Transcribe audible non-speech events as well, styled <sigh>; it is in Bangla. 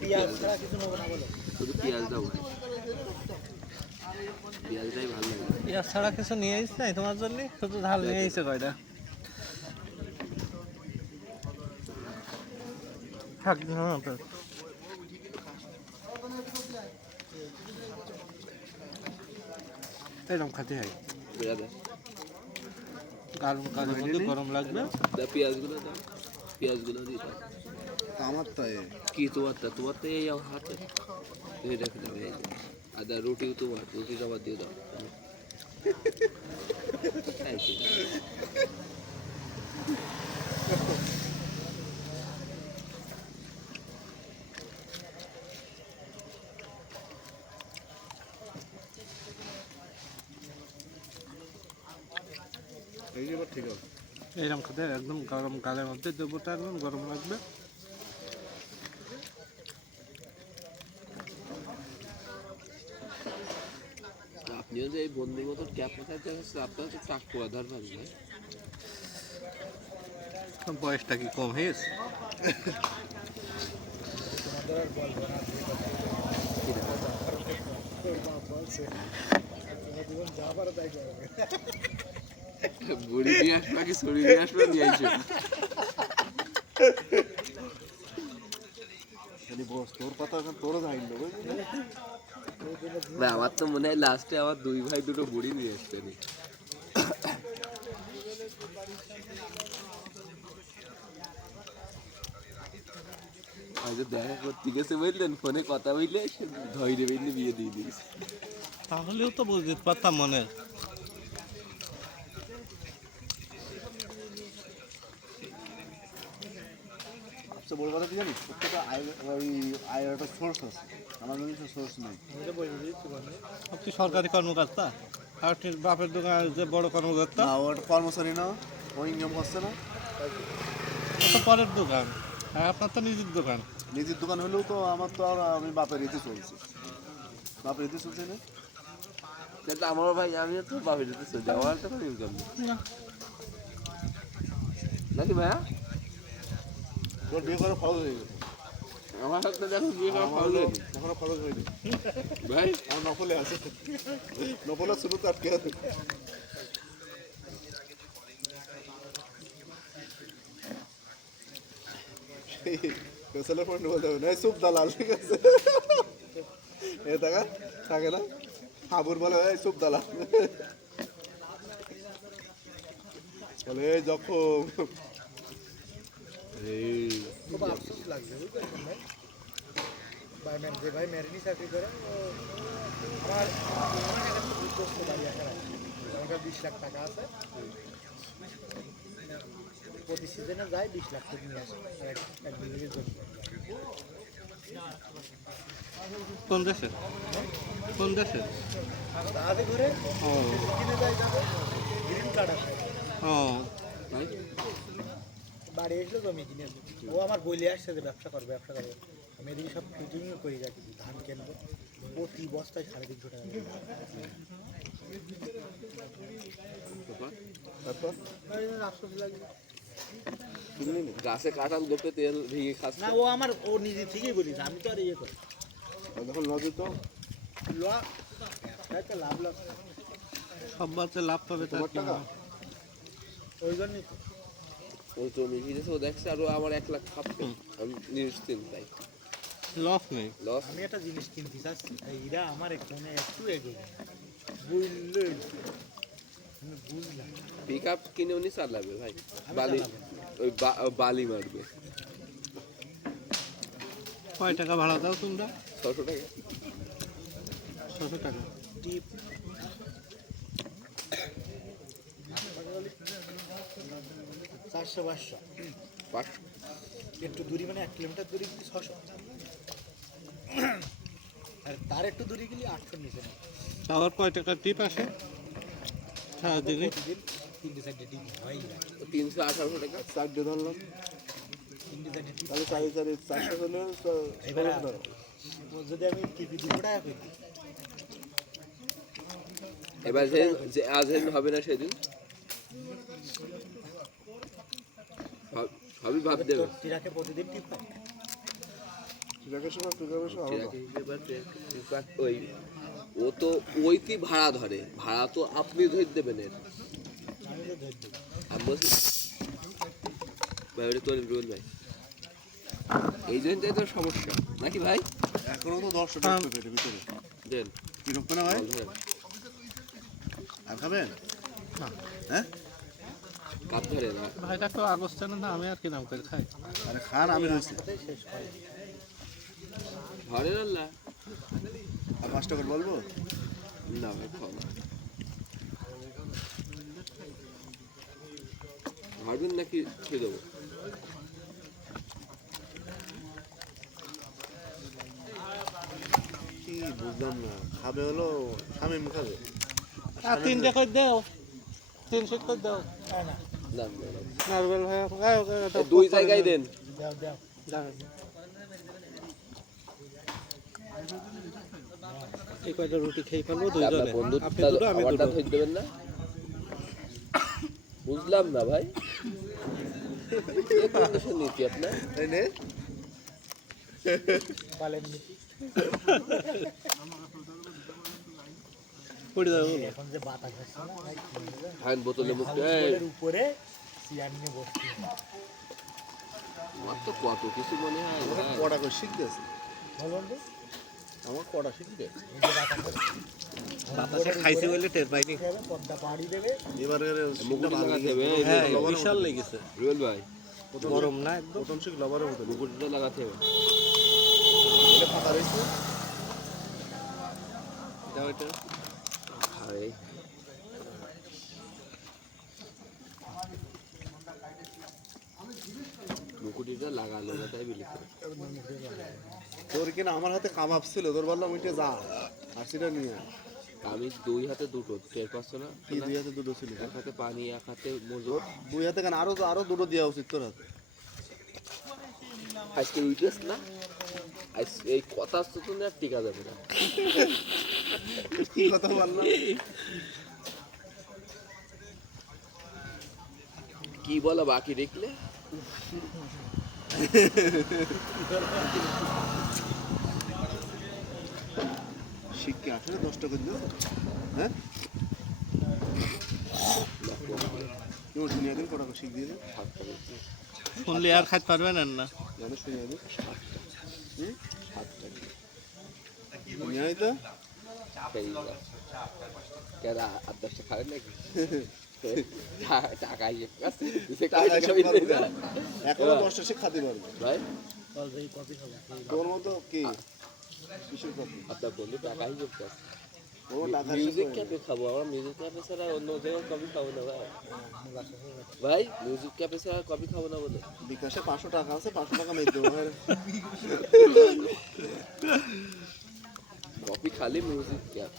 পেঁয়াজ ছাড়া কিছু নেব না বলো। শুধু পেঁয়াজ দাও পেঁয়াজটাই ভালো লাগে। পেঁয়াজ ছাড়া কিছু নিয়ে আসিস নাই তোমার জন্য? শুধু ঝাল নিয়ে এসে কয়টা? থাক হ্যাঁ তো। এরকম খাতে হয়। দে। গরম কাজের মধ্যে গরম লাগবে। পেঁয়াজগুলো দাও পেঁয়াজগুলো দিয়ে দাও। আমার তাই কি তোমার তা তোমার তো এই হাতে এই রেখে দাও এই যে। আদা রুটিও তোমার রুটি আবার দিয়ে দাও এই কি? এই যে এবার ঠিক আছে এইরকম খাতে হয়, একদম গরম কালের মধ্যে দেবোটা একদম গরম লাগবে যে এই বন্ধুর মতো ক্যাপ মাথায় যাচ্ছেন আপনার তো? টাক পোয়া ধরবেন না? বয়সটা কি কম হয়েছে বুড়ি নিয়ে আসবা কি ছড়ি নিয়ে আসবা নিয়ে আইসো খালি বস তোর কথা তোরও বুঝলি? ভাই আমার তো মনে হয় লাস্টে আমার দুই ভাই দুটো বুড়ি নিয়ে আসতেন আজ দেখা করতে গেছে বুঝলেন ফোনে কথা বললে সে ধৈর্য বেঁধে বিয়ে দিয়ে দিয়েছে। তাহলেও তো বুঝতে পারতাম মনে। সবচেয়ে বড় কথা কি জানিস? প্রত্যেকটা আয়ের ওই আয়ের একটা সোর্স আছে। আপনি সরকারি কর্মকর্তা? আর আপনি বাপের দোকান যে বড় কর্মকর্তা? না ও একটা কর্মচারী না ও ইনকাম করছে না। তো পরের দোকান। আর আপনার তো নিজের দোকান। নিজের দোকান হলেও তো আমার তো আর আমি বাপের রীতি চলছে। বাপের রীতি চলছে না? কিন্তু আমার ভাই আমিও তো বাপের দিতে চলছি আমার তো কোনো ইনকাম নেই। নাকি ভাইয়া? তোর বিয়ে খরচ হয়ে গেছে। আমার হাতে দেখো বিয়ে করা হলো- হয়নি এখনও খরচ হয়নি। ভাই? আমার নকলে আছে। নকলে শুরু তো আটকে আছে। পেছালের পরে বলতে হবে না সুপ দালাল ঠিক আছে? এ টাকা থাকে না? হাবুর বলে এই সুপ দালাল। বলে যখন খুব আফসোস লাগছে বুঝতে পারছেন ভাই? ভাই ম্যান যে ভাই ম্যারিনি চাকরি করে ও আমার একটা দোস্ত বাড়ি এখানে আমার বিশ লাখ টাকা আছে। প্রতি সিজনে যায় বিশ লাখ টাকা নিয়ে আসে এক বিঘের জন্য কোন দেশে? কোন দেশে? ঘুরে ও। কিনে যায় যাবে গ্রিন কার্ড আছে। ও ভাই বাড়ি এসলো জমি কিনে ও আমার বলে আসছে যে ব্যবসা করবে ব্যবসা করবে। আমি এদিকে সব ফিটিংও করে যাচ্ছি ধান কিনবো। প্রতি বস্তায় সাড়ে তিনশো টাকা তারপর? আফসোস গাছে কাঁঠাল গোপে তেল ভিগে খাচ্ছে। না ও আমার ও নিজে থেকেই বলিস আমি তো আর ইয়ে করি যখন নদী তো। লাভ লাভ সব বাচ্চা লাভ পাবে তার তোমার কি টাকা? ওই জন্যই তো। ও জমি। কিনেছে ও দেখছে আরও আমার এক লাখ খাপবে আমি নিশ্চিন্ত তাই। লস নেই। লস আমি একটা জিনিস কিনতে চাচ্ছি। এইরা আমার এখানে একটু এগোবে। বুঝলে বুঝলাম পিক আপ কিনে উনি চালাবে ভাই। বালি ওই বালি মারবে। কয় টাকা ভাড়া দাও তোমরা? ছশো টাকা। ছশো টাকা। টিপ চারশো পাঁচশো। পাঁচশো? একটু দূরি মানে এক কিলোমিটার দূরে গেলে ছশো। আর তার একটু দূরে গেলে আটশো নিচে আবার কয় টাকা টিপ আসে? সারাদিনে তিনটে চারটে টিপ হয়ই না তিনশো আঠারোশো টাকা? চারটে ধরলাম। তাহলে চারি চারি চারশো হলে এবার যদি আমি টিপি দুশো টাকা করি। এবার যেদিন যে আজ হবে না সেদিন? ভাব- ভাবি ভাব দেবে। টিরাকে প্রতিদিন টিপ পাই হিসেবে আর ট্রাক- ট্রাক ওই। ও তো ওইটি ভাড়া ধরে। ভাড়া তো আপনি ধরে দেবেন এর। আমি ধরে দেবো। আমি বলছি ভাই ওটা তোর রুল ভাই। এই জন্যই তো সমস্যা। নাকি ভাই? এখনও তো দশটা ঢুকতে পেটে ভিতরে। দেন। কি ঢুকবে না ভাই আর খাবেন? হ্যাঁ? ভাইটা তো আগস্ট না আমি আর কি নাম করে খাই। আরে খান আমি রয়েছি। আল্লাহ। আর বলব? না ভাই খাও না। ভাববেন নাকি খেয়ে দেবো? কি বুঝলাম না খাবে হলো শামিম খাবে। আর তিনটে করে দেও তিনশো করে দেও। না। ভাই দুই জায়গায় দেন। দাও দাও এই কয়টা রুটি খেয়ে ফেলব দুইজনে? বন্ধু আপনি দুটো আমি দুটো। ধরে দেবেন না? বুঝলাম না ভাই। কন্ডিশন নীতি আপনার? তাই নে। পালেন নীতি <laughs> পড়ে যাবে বলো এখন যে বাতাস আসছে না? হ্যান্ড বোতলে উপরে চেয়ার নিয়ে বসছি। আমার তো কত কিছু মনে হয় কটা করে শিখতে আছে। বলুন তো। আমার কটা শিখতে বাতাস খাইছে বলে টের পাইনি? পর্দা পাড়ি দেবে। এবারে মুকুট লাগাতে হবে এই, হ্যাঁ এই, এই, বিশাল লেগেছে। রুবেল ভাই। গরম না একদম? প্রথম শিখ লবারের মতো মুকুটটা লাগাতে হবে এটা ফাঁকা রয়েছে দাও এটা আরে মুকুটিটা লাগালো তাই বিলি করে। তোর কিনা আমার হাতে কাবাব ছিল তোর বললাম ওইটা যা আর সেটা নিয়ে আমি দুই হাতে দুটো টের পাচ্ছ না? কি দুই হাতে দুটো ছিল? এক হাতে পানি এক হাতে মজুর। দুই হাতে কেন? আরও আরও দুটো দেওয়া উচিত তোর হাতে। আজকে উইকেস না? এই কথা তো আর টিকা যাবে না কি কথা বললাম? কি বলা বাকি দেখলে? শিখকে দশটা করে দিও। হ্যাঁ? দিন কটা করে শিখ দিয়ে দিন সাতটা বেশি শুনলে আর খাইতে পারবেন আর না। আয় তো। আট দশটা খাবেন নাকি? <laughs> <laughs> টাকা হিসেব কয় হিসেব। এখনও দশটা শিখ খাতে পারবে ভাই? তোর মতো কি? কিসের কপি আপনার বন্ধু টাকা হিসেব টাকা মিউজিক ক্যাফে খাব আমরা মিউজিক ক্যাফে ছাড়া অন্য জায়গায় কফি খাব না ভাই। হয়ে ভাই মিউজিক ক্যাফে ছাড়া কফি খাব না বলে বিকাশে পাঁচশো টাকা আছে পাঁচশো টাকা মেয়ে দেবো হ্যাঁ। কফি <laughs> খালি মিউজিক ক্যাফ